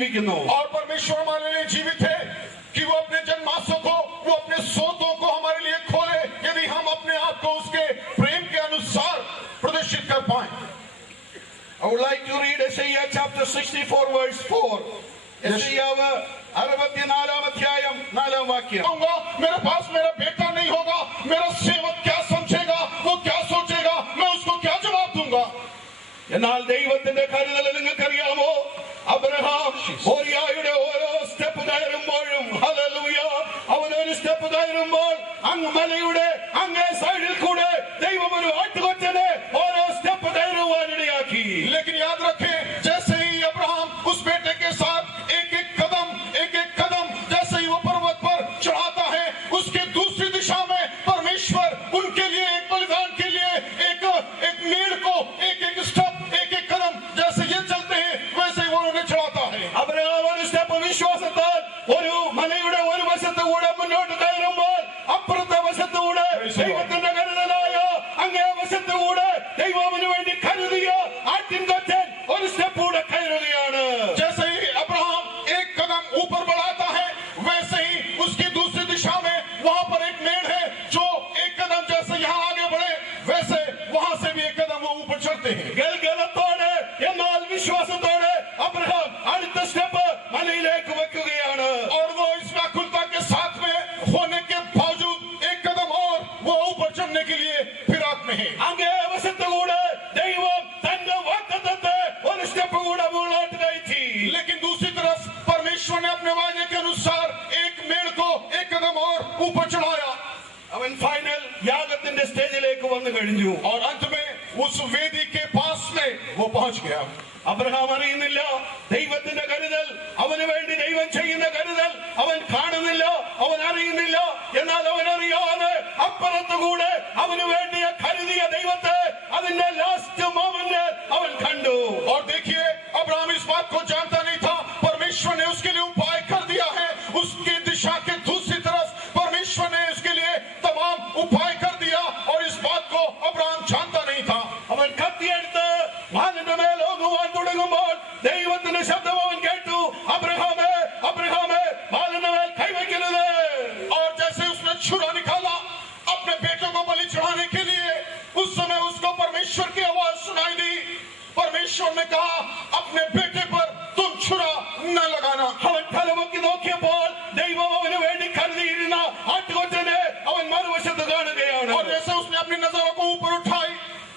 ജീവിക്കുന്നു. और परमेश्वर हमारे लिए जीवित है कि वो अपने जन्मांशों को, वो अपने सोतों को हमारे लिए खोले, यदि हम अपने आप को उसके प्रेम के अनुसार प्रदर्शित कर पाए. I would like to read Isaiah chapter 64 verse 4. യെശയ്യാവ് 64 അധ്യായം 4 വാക്യം. मेरे पास मेरा बेटा नहीं होगा, मेरा सेवक क्या समझेगा, वो क्या सोचेगा, मैं उसको क्या जवाब दूंगा. എന്നാൽ ദൈവത്തിന്റെ കരുതൽ നിങ്ങൾക്കറിയാമോ? അബ്രഹാം മോരിയായുടെ ഓരോ സ്റ്റെപ്പ് കയറുമ്പോഴും ഹല്ലേലൂയ, അവൻ ഒരു സ്റ്റെപ്പ് കയറുമ്പോൾ അങ്ങ് മലയുടെ അങ്ങേ സൈഡിൽ കൂടെ ദൈവം ഒരു ആട്ടുകൊറ്റനെ ഓരോ സ്റ്റെപ്പ് കയറുവാനിടയാക്കി. लेकिन याद रखें, जैसे ही अब्राहम उस बेटे के साथ एक एक कदम जैसे ही वो पर्वत पर चढ़ाता है, उसके दूसरी दिशा में परमेश्वर उनके लिए एक बलिदान के लिए एक मेढ़ को एक स्टेप एक कदम जैसे ये चलते हैं वैसे ही वो उन्हें चढ़ाता है. അബ്രഹാം ഒരു സ്റ്റെപ്പ് വിശ്വാസത്താൽ ഒരു മലയുടെ ഒരു വശത്തുകൂടെ മുന്നോട്ട് കയറുമ്പോൾ അപ്പുറത്തെ വശത്തുകൂടെ ദൈവത്തിന്റെ കരുതലായ അങ്ങേ വശത്തുകൂടെ ദൈവത്തിന് വേണ്ടി കരുതിയ ആട്ടിൻകൊറ്റൻ ഒരു സ്റ്റെപ്പ് കൂടെ കയറുകയാണ്. जैसे ही अब्राहम एक कदम ऊपर बढ़ाता है, वैसे ही उसकी दूसरी दिशा में वहां पर एक मेढ़ है जो एक कदम जैसे यहाँ आगे बढ़े वैसे वहां से भी एक कदम वो ऊपर चढ़ते हैं. ഗൽഗലത്തോടെ എന്നാൽ വിശ്വാസത്തോടെ അബ്രഹാം അടുത്ത സ്റ്റെപ്പ് മലയിലേക്ക് വെക്കുകയാണ്. और वो इस व्याकुलता के साथ में होने के बावजूद एक कदम और वो ऊपर चढ़ने के लिए फिराक में है. അങ്ങേ വശത്തുകൂടെ ദൈവം തന്റെ വാഗ്ദത്തത്തെ ഒരു സ്റ്റെപ്പ് കൂടെ മുകളിലോട്ട് കയറ്റി. लेकिन दूसरी तरफ परमेश्वर ने अपने वायदे के अनुसार एक मेढ़ को एक कदम और ऊपर चढ़ाया. അവൻ ഫൈനൽ യാഗത്തിന്റെ സ്റ്റേജിലേക്ക് വന്നു കഴിഞ്ഞു. और अंत में उस वेदी के पास में वो पहुंच गया. അബ്രഹാം അറിയുന്നില്ല ദൈവത്തിന്റെ കരുതൽ, അവന് വേണ്ടി ദൈവം ചെയ്യുന്ന കരുതൽ അവൻ കാണുന്നില്ല, അവൻ അറിയുന്നില്ല. എന്നാൽ അവൻ അറിയാതെ അപ്പുറത്തുകൂടെ അവന് വേണ്ടിയ കരുതിയ ദൈവത്തെ അതിന്റെ ലാസ്റ്റ് മൊമെന്റ് അവൻ കണ്ടു. और देखिए, अब्राहम इस बात को जानता नहीं था, परमेश्वर ने उसके लिए उपाय कर दिया है. उसकी दिशा के दूसरी तरफ परमेश्वर ने उसके लिए तमाम उपाय कर दिया और इस बात को अब्राहम जानता नहीं था. അവൻ കത്തിയെടുത്ത് വാലിന്റെ മേൽ ഓങ്ങുവാൻ തുടങ്ങുമ്പോൾ ദൈവത്തിന്റെ ശബ്ദം അവൻ കേട്ടു, അബ്രഹാമേ അബ്രഹാമേ വാലിന്റെ മേൽ കൈവയ്ക്കരുത്. और जैसे उसने छुरा निकाला अपने बेटे को बलि चढ़ाने के लिए, उस समय उसको परमेश्वर की आवाज सुनाई दी. परमेश्वर ने कहा, अपने बेटे पर तुम छुरा न लगाना. അവൻ തലപൊക്കി നോക്കിയപ്പോൾ ദൈവം അവന് വേണ്ടി കരുതിയിരുന്ന ആട്ടുകൊറ്റനെ അവൻ മറുവശത്ത് കാണുകയാണ്. और जैसे उसने अपनी नजरों को ऊपर उठाई,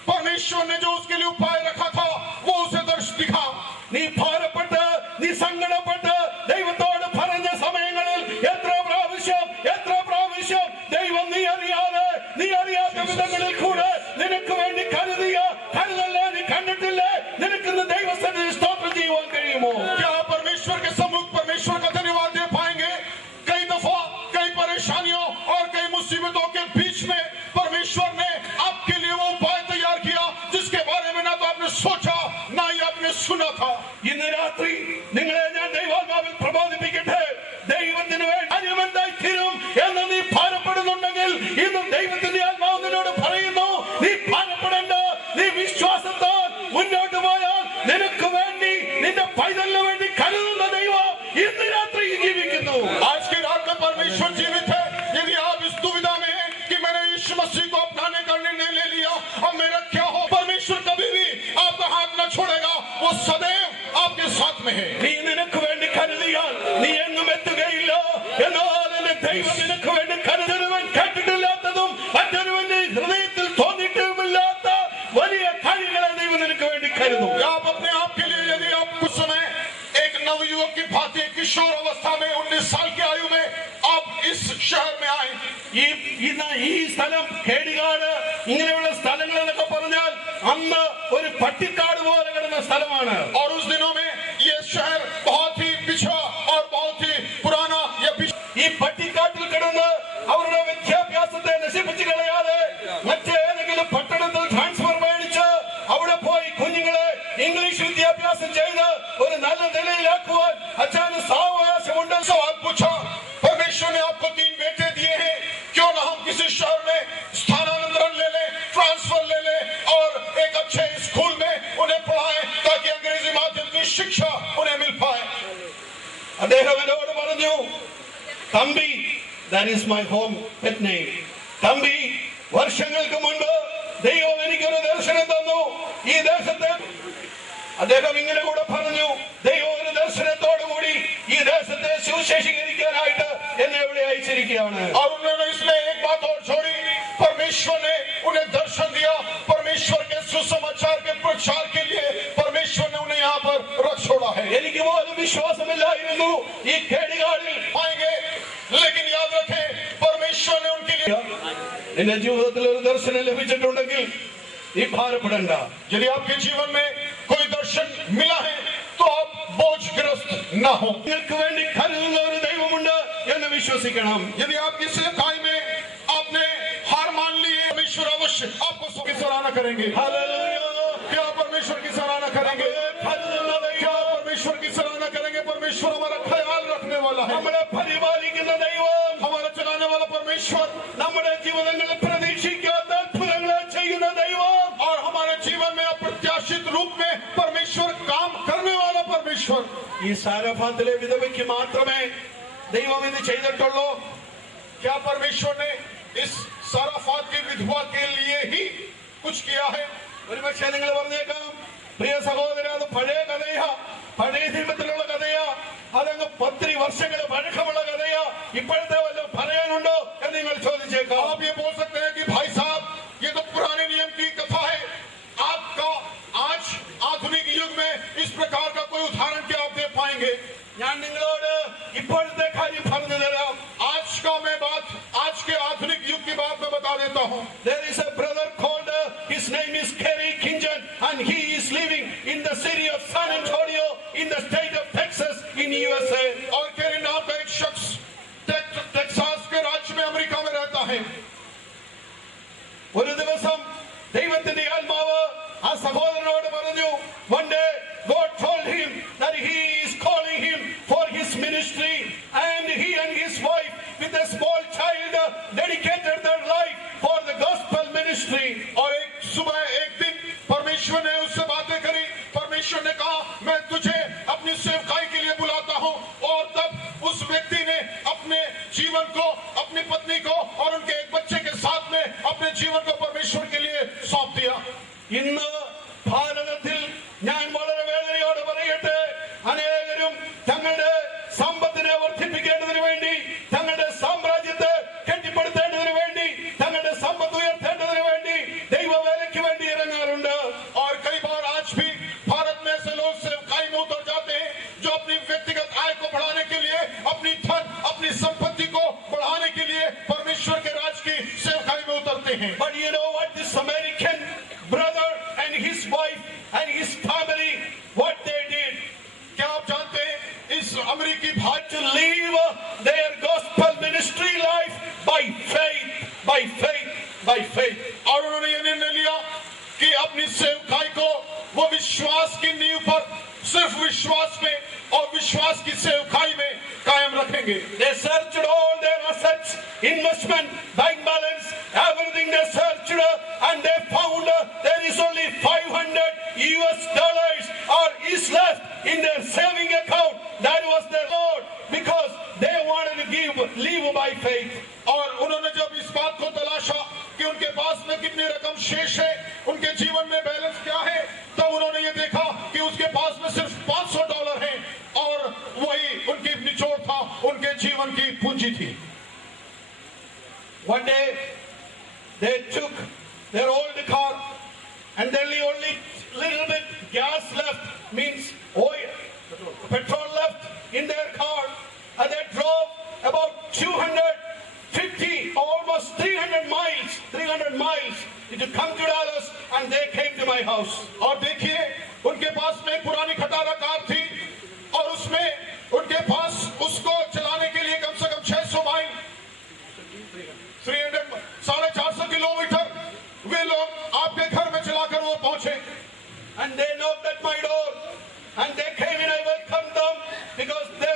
परमेश्वर ने जो उसके लिए उपाय रखा था वो उसे दर्शन दिखा. നീ ഭാരപ്പെട്ട് നീ സങ്കടപ്പെട്ട് ദൈവത്തോട് പറഞ്ഞ സമയങ്ങളിൽ എത്ര പ്രാവശ്യം ദൈവം നീ അറിയാത്ത വിധങ്ങളിൽ കൂടെ നിനക്ക് വേണ്ടി കരുതിയ കരുതല്ലേ നീ കണ്ടിട്ടില്ലേ? നിനക്കിന്ന് ദൈവസ്ഥിതി സ്തോത്രം ചെയ്യുവാൻ കഴിയുമോ? क्या परमेश्वर के सम्मुख परमेश्वर का धन्यवाद दे पाएंगे? कई दफा कई परेशानियों और कई मुसीबतों के बीच में परमेश्वर ने आपके लिए वो उपाय तैयार किया जिसके बारे में ना तो आपने सोचा ना ही आपने सुना था. ഇന്ന് രാത്രി നിങ്ങളെ ഞാൻ ദൈവാത്മാവിൽ പ്രബോധിപ്പിക്കട്ടെ. ദൈവത്തിന് വേണ്ടി കാര്യമെന്തായി തീരും എന്ന് നീ ഭാരപ്പെടുന്നുണ്ടെങ്കിൽ ഇന്നും ദൈവത്തിന്റെ ആത്മാവ് നിന്നോട് പറയുന്നു, നീ ഭാരപ്പെടേണ്ട. നീ വിശ്വാസത്താൽ മുന്നോട്ട് പോയാൽ നിനക്ക് വേണ്ടി നിന്റെ പൈതലിന് വേണ്ടി കരുതുന്ന ദൈവം ഇന്ന് രാത്രി ജീവിക്കുന്നു. आज की रात में परमेश्वर जीवित है. यदि आप इस दुविधा में हैं कि मैंने यीशु मसीह को अपनाने का निर्णय ले लिया, अब मेरा क्या हो, परमेश्वर कभी भी आपका हाथ न छोड़ेगा. वो सदैव आपके साथ में है. നീ നിനക്ക് വേണ്ടി കരുതിയാൽ നീ എങ്ങും എത്തുകയില്ല. എന്നാൽ എന്റെ ദൈവം നിനക്ക് വേണ്ടി കരുതരുവൻ കേട്ടിട്ടില്ലാത്തതും മറ്റൊരുവന്റെ ഹൃദയത്തിൽ തോന്നിയിട്ടുമില്ലാത്ത വലിയ കാര്യങ്ങളെ ദൈവം നിനക്ക് വേണ്ടി കരുതും. आप अपने आप के लिए, यदि आप कुछ समय एक नवयुवक की भांति किशोर अवस्था में 19 साल की आयु में आप इस शहर में आए, ഈ സ്ഥലം കേടികാട് ഇങ്ങനെയുള്ള സ്ഥലങ്ങൾ എന്നൊക്കെ പറഞ്ഞാൽ അന്ന് ഒരു പട്ടിക്കാട് പോലെ കിടന്ന സ്ഥലമാണ്. और उस दिनों में ये शहर बहुत ही पिछड़ा और बहुत ही पुराना ഈ പട്ടിക്കാട്ടിൽ കിടന്ന് അവരുടെ വിദ്യാഭ്യാസത്തെ നശിപ്പിച്ചു കളയാതെ മറ്റേതെങ്കിലും പട്ടണത്തിൽ ട്രാൻസ്ഫർ മേടിച്ച് അവിടെ പോയി കുഞ്ഞുങ്ങളെ ഇംഗ്ലീഷ് വിദ്യാഭ്യാസം ചെയ്ത് ഒരു നല്ല നിലയിലാക്കുവാൻ അച്ഛന് സാവകാശമുണ്ട്. सवाल पूछा, परमेश्वर ने आपको 3 बेटे दिए हैं, क्यों ना हम किसी शहर में स्थानांतरण ले लें, ट्रांसफर ले लें और एक अच्छे स्कूल में उन्हें पढ़ाएं ताकि अंग्रेजी माध्यम की അദ്ദേഹം എന്നോട് പറഞ്ഞു, Thampi, that is my home pet name, Thampi, വർഷങ്ങൾക്ക് മുൻപ് ദൈവം എനിക്കൊരു ദർശനം തന്നു. ഈ ദേശത്തെ അദ്ദേഹം ഇങ്ങനെ കൂടെ പറഞ്ഞു, ദൈവം ഒരു ദർശനത്തോടു കൂടി ഈ ദേശത്തെ സുവിശേഷീകരിക്കാനായിട്ട് എന്നെ ഇവിടെ അയച്ചിരിക്കുകയാണ്. और उन्होंने इसमें एक बात और छोड़ी, परमेश्वर ने उन्हें दर्शन दिया, परमेश्वर के सुसमाचार के प्रचार के लिए परमेश्वर ने उन्हें यहाँ पर रख छोड़ा है. എനിക്ക് പോലും വിശ്വാസമില്ലായിരുന്നു ഈ കേടുകാടിൽ आएंगे, लेकिन याद रखें परमेश्वर ने उनके लिए. നിന്റെ ജീവിതത്തിൽ ഒരു ദർശനം ലഭിച്ചിട്ടുണ്ടെങ്കിൽ നീ ഭാരപ്പെടണ്ട. यदि आपके जीवन में कोई दर्शन मिला है तो आप बोझग्रस्त ना हो. നിങ്ങൾക്ക് വേണ്ടി കരുതുന്ന ഒരു ദൈവമുണ്ട് എന്ന് വിശ്വസിക്കണം. यदि आपकी सेवकाई में आपने हार मान ली है, परमेश्वर अवश्य आपको की सराहना करेंगे. ഹല്ലേലൂയ. क्या परमेश्वर की सराहना करेंगे? क्या परमेश्वर की सराहना करेंगे? परमेश्वर हमारा ख्याल रखने वाला है, നമ്മളെ പരിപാലിക്കുന്ന ദൈവം, हमारा चलाने वाला परमेश्वर, നമ്മുടെ ജീവിതങ്ങളിൽ പ്രതീക്ഷിക്കാത്ത അത്ഭുതങ്ങളെ ചെയ്യുന്ന ദൈവം, और हमारे जीवन में अप्रत्याशित रूप में परमेश्वर काम करने वाला परमेश्वर. ഈ സാരഫാത്തിലെ വിധവയ്ക്ക് മാത്രമേ ദൈവം ഇത് ചെയ്തിട്ടുള്ളൂ? क्या परमेश्वर ने इस साराफात की विधवा के लिए ही कुछ किया है? ഒരുപക്ഷെ നിങ്ങൾ പറഞ്ഞേക്കാം, പ്രിയ സഹോദര, അത് പഴയ കഥയാ, പഴയ നിയമത്തിലുള്ള കഥയാ, അതങ്ങ് 10 വർഷങ്ങൾ പഴക്കമുള്ള കഥയാ, ഇപ്പോഴത്തെ വല്ലതും പറയാനുണ്ടോ എന്ന് നിങ്ങൾ ചോദിച്ചേക്കാം. आप ये बोल सकते हैं कि भाई साहब, ये तो पुराने नियम की कथा है, आपका आज आधुनिक युग में इस प्रकार का कोई उदाहरण क्या आप दे पाएंगे? ഞാൻ നിങ്ങളോട് ഇപ്പോഴത്തെ കാര്യം പറഞ്ഞു തരാം. आज का मैं बात, आज के आधुनिक युग की बात मैं बता देता हूँ. There is a brother called, his name is Kerry Kinjan, and he is living in the city of San Antonio in the state of Texas in USA. और केरी नाम का एक शख्स टेक्सास के राज्य में अमेरिका में रहता है. ഒരു ദിവസം ദൈവത്തിന്റെ ആത്മാവ് ആ സഹോദരനോട് പറഞ്ഞു, one day God told him that he is calling him for his ministry, and he and his wife with a small child dedicated their life for the gospel ministry. और एक सुबह एक दिन परमेश्वर ने उससे बातें करी. परमेश्वर ने कहा, मैं तुझे अपनी सेवकाई के लिए बुलाता हूँ. और तब उस व्यक्ति ने अपने जीवन को, अपनी पत्नी को और उनके एक बच्चे के साथ में अपने जीवन को परमेश्वर के लिए सौंप दिया. ഇന്ന് ഭാരതത്തിൽ ഞാൻ വളരെ വേദനയോടെ പറയട്ടെ, അനേകരും തങ്ങളുടെ സമ്പത്തിനെ വർദ്ധിപ്പിക്കേണ്ടതിന് വേണ്ടി, തങ്ങളുടെ സാമ്രാജ്യത്തെ കെട്ടിപ്പടുത്തേണ്ടതിന് വേണ്ടി, തങ്ങളുടെ സമ്പത്ത് ഉയർത്തേണ്ടതിന് വേണ്ടി ദൈവവേലയ്ക്ക് വേണ്ടി ഇറങ്ങാറുണ്ട്. और कई बार आज भी भारत में ऐसे लोग सेवकाई में उतर जाते हैं जो अपनी व्यक्तिगत आय को बढ़ाने के लिए, अपनी धन, अपनी संपत्ति को बढ़ाने के लिए परमेश्वर के राज की सेवकाई में उतरते हैं. But you know what, this American brother and his wife and his family, what they did? क्या आप जानते हैं इस अमेरिकी भाई To live their gospel ministry life by faith, by faith, by faith. और उन्होंने ये निर्णय लिया कि अपनी सेवकाई को वो विश्वास की नींव पर, सिर्फ विश्वास में और विश्वास की सेवकाई में कायम रखेंगे. They searched all their assets, investment, bank balance, everything they searched, and they found there is only $500 or is left in their saving account. That was their Lord, because they wanted to live by faith. और उन्होंने जब इस बात को तलाशा कि उनके पास में कितनी रकम शेष है, उनके जीवन में बैलेंस क्या है, तब उन्होंने ये देखा कि उसके पास में सिर्फ $500 है, और वही उनकी निचोड़ था, उनके जीवन की पूंजी थी. One day they took their old car and there only little bit gas left, means oil, petrol left in their car, and they drove about 250, almost 300 miles to come to Dallas, and they came to my house. और